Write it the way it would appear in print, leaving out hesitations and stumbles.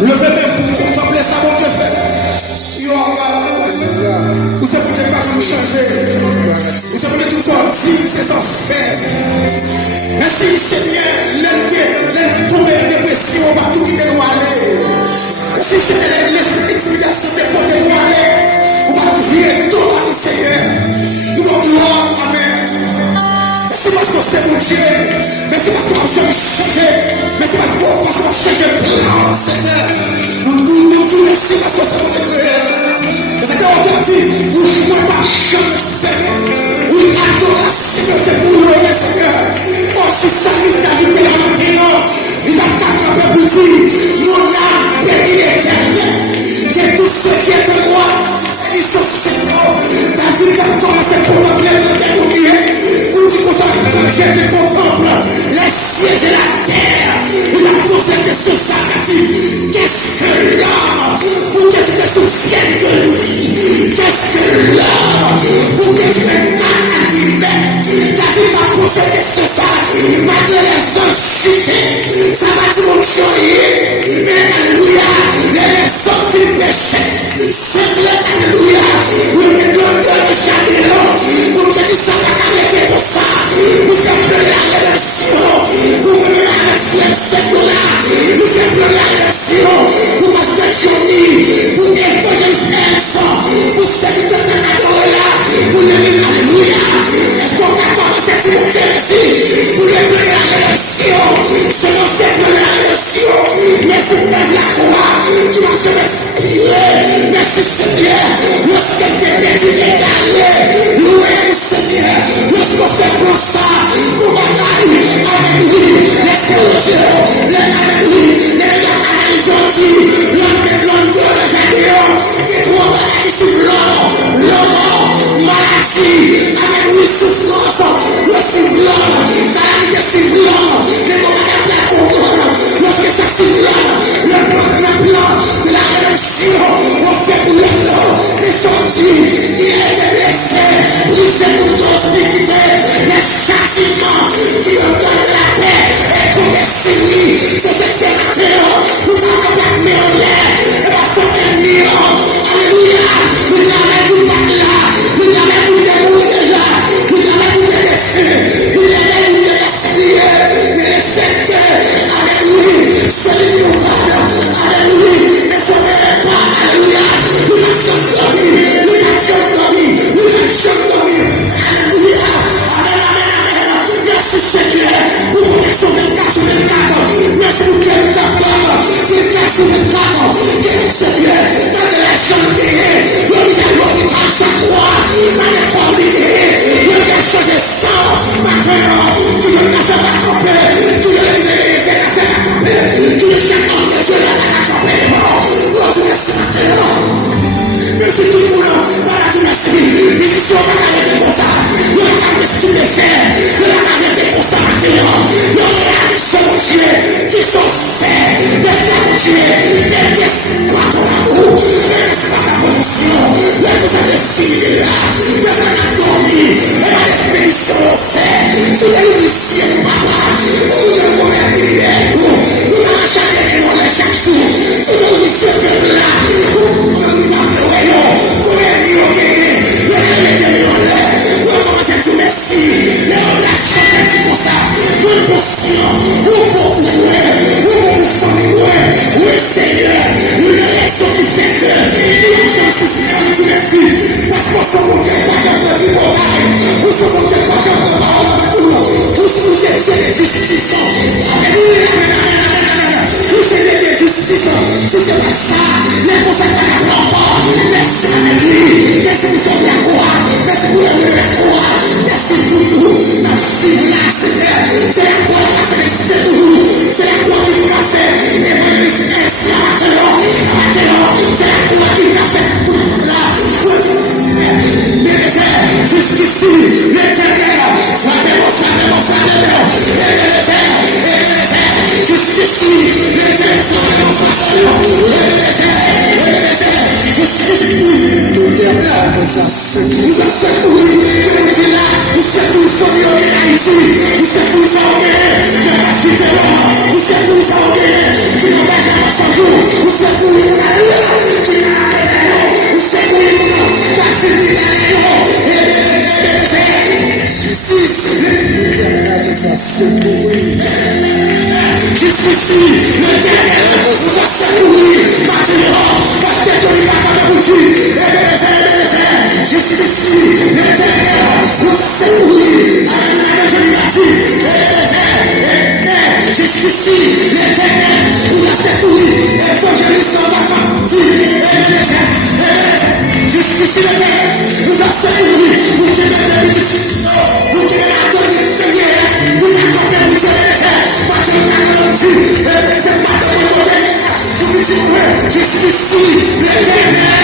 Levez-vous pour contempler ça, mon Dieu fait. Vous savez que pas comme changer. Vous savez que tout soit vie, c'est affaires. Merci Seigneur, l'être tombé en dépression, on va tout quitter nous aller. Merci Seigneur, l'esprit d'intimidation, déporter nous aller. On va tout virer tout à nous Seigneur. Nous nous gloire, amen. Merci parce que c'est mon Dieu. Merci parce que mon Dieu a changé. Merci parce que mon Dieu a changé plein, Seigneur. Nous tous merci parce que c'est mon Dieu. Et c'est qu'on dit, vous ne jouez pas jamais Seigneur. Oui, adoration, c'est pour nous, Seigneur. Oh, si ça nous a dit que la maintenant, il a t'attrapé pour dire, mon âme bénit l'éternel. Que tout ce qui est de moi, ils sont Seigneur. David a commencé à contempler le démonier. Vous dites qu'on s'en je te contemple les cieux et la terre. Il a posé des questions ça dit, qu'est-ce que l'homme pour que tu te souviennes de lui? Qu'est-ce que l'homme pour que tu te gardes à lui-même? David a posé des questions ça, malgré les anges chutés, ça m'a dit mon joyeux, mais alléluia, les hommes qui péchaient, c'est vrai, alléluia, le cœur de Chagrin, mon Dieu dit ça va arrêter tout ça. Nous sommes de la rédemption pour mener la rédemption là. Nous sommes de la rédemption pour Pasteur Johnny, pour évangéliste Edson, pour serviteur de Adore là, pour le dire alléluia. Est-ce qu'on va commencer à dire merci pour le dire la rédemption? C'est non c'est de la rédemption. Merci pour la croix qui m'a fait respirer. Merci Seigneur. Lorsqu'elle était perdue, égarée. Louez-le Seigneur. Lorsqu'on fait pour ça, pour bataille, avec lui, les théologiens, avec lui, les gens analysant dit, l'homme de la Jadéon, qui trouve ici l'homme, maladie, avec lui, souffrance, le l'homme, calamité sur l'homme, les commandants pleins comprendre, lorsque ça sur l'homme, le plan de la rédemption, on fait pour l'homme, mais sorti, il a été blessé, brisé pour d'autres iniquités, les châtiments qui nous donnent de la paix et tombé sur lui. C'est ce que matin, nous n'avons pas mis en l'air, et pas son ennemi. Alléluia. Nous n'avons vous pas là, nous n'avons vous démourir déjà, nous n'avons vous délaisser, nous n'avons vous délaisser, mais les secteurs, alléluia, celui qui nous parle, alléluia, mais ce n'est pas, alléluia, nous n'avons dormi, nous n'avons dormi, nous n'avons dormi, alléluia, amen, amen, amen, merci Seigneur, pour protection 24 sur 24, merci pour que nous t'appelle, 24 sur 24, que Seigneur, dans la chantier, nous allons l'hôpital chaque fois, dans les compliqués, nous allons changer ça, maintenant, tout le monde s'en va tromper, tout le monde s'en va tromper, tout le chacun de Dieu va tromper les morts, nous merci maintenant. Merci tout le monde, voilà tout merci, les histoires vont arrêter comme ça, nous allons arrêter ce qu'il est fait, nous allons arrêter comme ça maintenant, nous allons arrêter ce mon Dieu, qui sont faits, les frères de Dieu, les destins pas ton amour, les destins pas ta promotion, les destins de filles là, les destins de dormir, et la expédition fait, c'est des lycées de papa, nous devons mettre les lumières, nous devons changer les noms chaque jour, c'est des lycées de là, nous devons mettre le rayon, pour les millions gagnés, nous allons mettre les millions là, nous allons commencer à dire merci, mais on a chanté un petit comme ça, nous conscients, nous pour pouvoir, nous pour famille, oui Seigneur, une élection qui fait que, nous sommes souffrants, nous merci, parce qu'on se montre pas, j'en peux dire pour taille, nous se montre pas, j'en peux pas, nous c'est des justices, alléluia, nous c'est des justices, si c'est pas ça, les conseils pas la encore, merci à lui, merci pour la croix, merci pour la croix, merci pour tout, merci là, Seigneur, c'est la croix, c'est toujours, c'est la croix qui nous a fait, l'évangéliste est la matin, c'est la croix qui nous a fait, là, jusqu'ici, l'éternel, frappez-moi, jusqu'ici, l'éternel, nous a secouru, nous là, nous secouru sur Haïti, nous secouru sur nous secouru sur nous l'éternel vous a secouru. Maintenant, parce que Dieu n'est pas capable de vous dire, jusqu'ici, l'éternel vous a secouru. Alléluia, Dieu lui a dit, jusqu'ici, l'éternel vous a secouru. Évangéliste en va dit, jusqu'ici, l'éternel vous a secouru. Vous qui êtes des petits, vous qui êtes attendus, vous qui êtes compris, vous qui êtes pas que vous avez c'est pas de votre côté. Vous qui dites, jusqu'ici, l'éternel.